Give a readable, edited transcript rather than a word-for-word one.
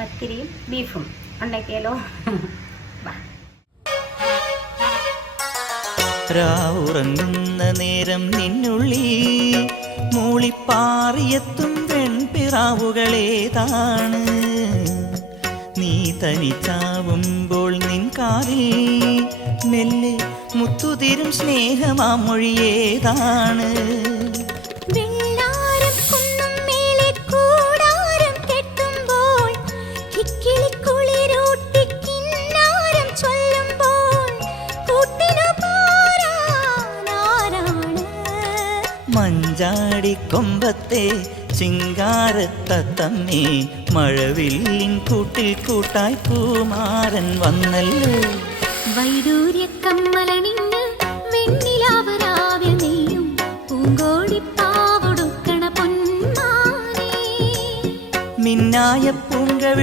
പത്തിരിയും ബീഫും ഉണ്ടാക്കിയാലോ? ഉറങ്ങുന്ന നേരം നിന്നുള്ളി മൂളിപ്പാറിയെത്തും പെൺപിറാവുകളേതാണ്. നീ തനിച്ചാവുമ്പോൾ നിൻ കാതിൽ മെല്ലെ മുത്തുതിരും സ്നേഹമാമൊഴിയേതാണ്. മഞ്ചാടിക്കൊമ്പത്തെ ചിങ്കാരത്തത്തമ്മേ, മഴവില്ലിൻ കൂട്ടിൽ കൂട്ടായി പൂമാരൻ വന്നല്ലോ. വൈഡൂര്യ കമ്മലണിഞ്ഞ് വെണ്ണിലാവരാവ്യ നെയ്യും പൂങ്കോടിപ്പാവൊടുക്കണ പൊന്മാനേ, മിന്നായ പൂങ്കവിളി